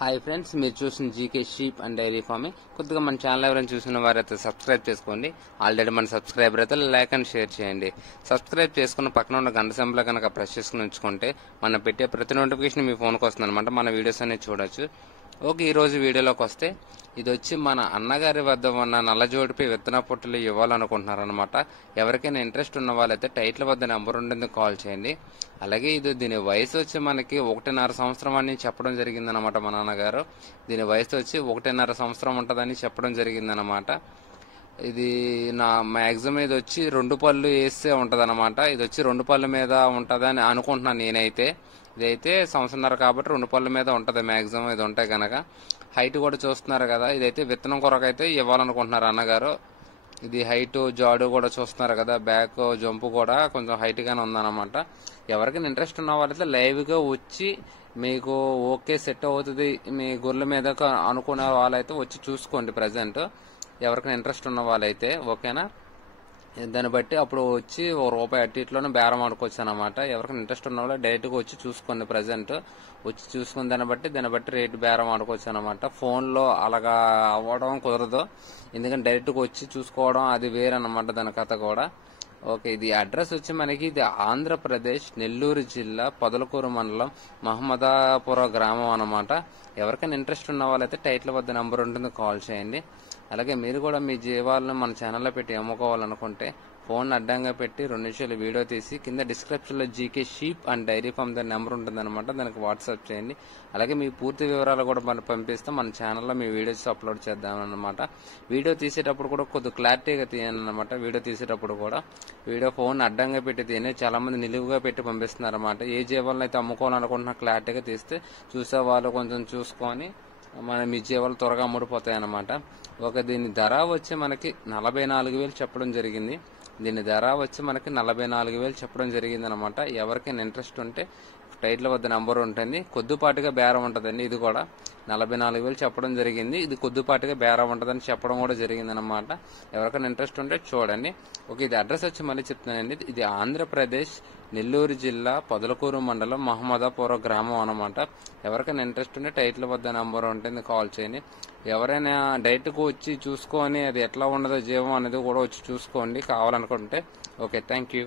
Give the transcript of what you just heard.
Hi friends, మీరు చూసిన GK sheep and dairy farming. కొద్దిగా మన ఛానల్ ఎవరైనా చూసిన వారైతే సబ్స్క్రైబ్ చేసుకోండి. ఆల్రెడీ మన సబ్స్క్రైబర్ అయితే లైక్ అండ్ షేర్ చేయండి. సబ్స్క్రైబ్ చేసుకున్న పక్కన ఉన్న గంట సింబల్ కనుక ప్రెస్ చేసుకుని ఉంచుకుంటే మనం పెట్టే ప్రతి నోటిఫికేషన్ మీ ఫోన్కి వస్తుంది అనమాట. మన వీడియోస్ అనేది చూడొచ్చు. ఓకే, ఈరోజు వీడియోలోకి వస్తే ఇది వచ్చి మన అన్నగారి వద్ద ఉన్న నల్లజోడిపై విత్తన పొట్టులు ఇవ్వాలనుకుంటున్నారనమాట. ఎవరికైనా ఇంట్రెస్ట్ ఉన్న వాళ్ళైతే టైటిల్ వద్ద నెంబర్ ఉంటుంది, కాల్ చేయండి. అలాగే దీని వయసు వచ్చి మనకి 1.5 సంవత్సరం అని చెప్పడం జరిగిందనమాట. మా నాన్నగారు దీని వయసు వచ్చి 1.5 సంవత్సరం ఉంటుందని చెప్పడం జరిగిందనమాట. ఇది నా మ్యాక్సిమం ఇది వచ్చి 2 పళ్ళు వేస్తే ఉంటుంది అనమాట. ఇది వచ్చి 2 పళ్ళ మీద ఉంటుందని అనుకుంటున్నాను నేనైతే. ఇదైతే సంవత్సరంన్నర కాబట్టి 2 పళ్ళ మీద ఉంటుంది మ్యాక్సిమం. ఇది ఉంటాయి కనుక హైట్ కూడా చూస్తున్నారు కదా. ఇదైతే విత్తనం కొరకైతే ఇవ్వాలనుకుంటున్నారు అన్నగారు. ఇది హైట్ జాడు కూడా చూస్తున్నారు కదా, బ్యాక్ జంపు కూడా కొంచెం హైట్ గానే ఉందన్నమాట. ఎవరికైనా ఇంట్రెస్ట్ ఉన్న వాళ్ళైతే లైవ్ గా వచ్చి మీకు ఓకే సెట్ అవుతుంది మీ గొర్రెల మీద అనుకునే వాళ్ళైతే వచ్చి చూసుకోండి. ప్రజెంట్ ఎవరికైనా ఇంట్రెస్ట్ ఉన్న వాళ్ళైతే ఓకేనా. దాన్ని బట్టి అప్పుడు వచ్చి ₹1 అటు ఇట్లోనే బేరం ఆడుకోవచ్చు అనమాట. ఎవరికైనా ఇంట్రెస్ట్ ఉన్న వాళ్ళు డైరెక్ట్గా వచ్చి చూసుకోండి. ప్రజెంట్ వచ్చి చూసుకుని దాన్ని బట్టి రేటు బేరం ఆడుకోవచ్చు అనమాట. ఫోన్లో అలాగా అవ్వడం కుదరదు, ఎందుకంటే డైరెక్ట్గా వచ్చి చూసుకోవడం అది వేరనమాట దాని కథ కూడా. ఓకే, ఇది అడ్రస్ వచ్చి మనకి ఇది ఆంధ్రప్రదేశ్ నెల్లూరు జిల్లా పొదలకూరు మండలం మహమ్మదాపుర గ్రామం అనమాట. ఎవరికైనా ఇంట్రెస్ట్ ఉన్న వాళ్ళైతే టైటిల్ వద్ద నెంబర్ ఉంటుంది, కాల్ చేయండి. అలాగే మీరు కూడా మీ జీవాలను మన ఛానల్లో పెట్టి అమ్ముకోవాలనుకుంటే ఫోన్ అడ్డంగా పెట్టి 2 నిమిషాలు వీడియో తీసి కింద డిస్క్రిప్షన్లో GK sheep and dairy farm దాని నెంబర్ ఉంటుందన్నమాట. దానికి వాట్సాప్ చేయండి. అలాగే మీ పూర్తి వివరాలు కూడా మనం పంపిస్తే మన ఛానల్లో మీ వీడియోస్ అప్లోడ్ చేద్దామన్నమాట. వీడియో తీసేటప్పుడు కూడా కొద్దిగా క్లారిటీగా తీయండి అనమాట. వీడియో తీసేటప్పుడు కూడా వీడియో ఫోన్ అడ్డంగా పెట్టి తీయని చాలా మంది నిలువుగా పెట్టి పంపిస్తున్నారన్నమాట. ఏ జీవాలను అయితే అమ్ముకోవాలనుకుంటున్నా క్లారిటీగా తీస్తే చూసే వాళ్ళు కొంచెం చూసుకొని మీ జీవాలు త్వరగా అమ్ముడిపోతాయి అన్నమాట. దీని ధర వచ్చి మనకి 44,000 చెప్పడం జరిగింది. దీని ధర వచ్చి మనకి 44,000 చెప్పడం జరిగింది అనమాట. ఎవరికైనా ఇంట్రెస్ట్ ఉంటే టైటిల్ వద్ద నెంబర్ ఉంటుంది, కొద్దిపాటిగా బేరం ఉంటుందండి. ఇది కూడా 44,000 చెప్పడం జరిగింది. ఇది కొద్దిపాటిగా బేరం ఉంటుందని చెప్పడం కూడా జరిగింది అనమాట. ఎవరికైనా ఇంట్రెస్ట్ ఉంటే చూడండి. ఓకే, ఇది అడ్రస్ వచ్చి మళ్ళీ చెప్తున్నానండి. ఇది ఆంధ్రప్రదేశ్ నెల్లూరు జిల్లా పొదలకూరు మండలం మహమ్మదాపుర గ్రామం అనమాట. ఎవరికైనా ఇంట్రెస్ట్ ఉంటే టైటిల్ వద్ద నెంబర్ ఉంటుంది, కాల్ చేయండి. ఎవరైనా డైరెక్ట్గా వచ్చి చూసుకొని అది ఎట్లా ఉండదో జీవం అనేది కూడా వచ్చి చూసుకోండి కావాలనుకుంటే. Okay, thank you.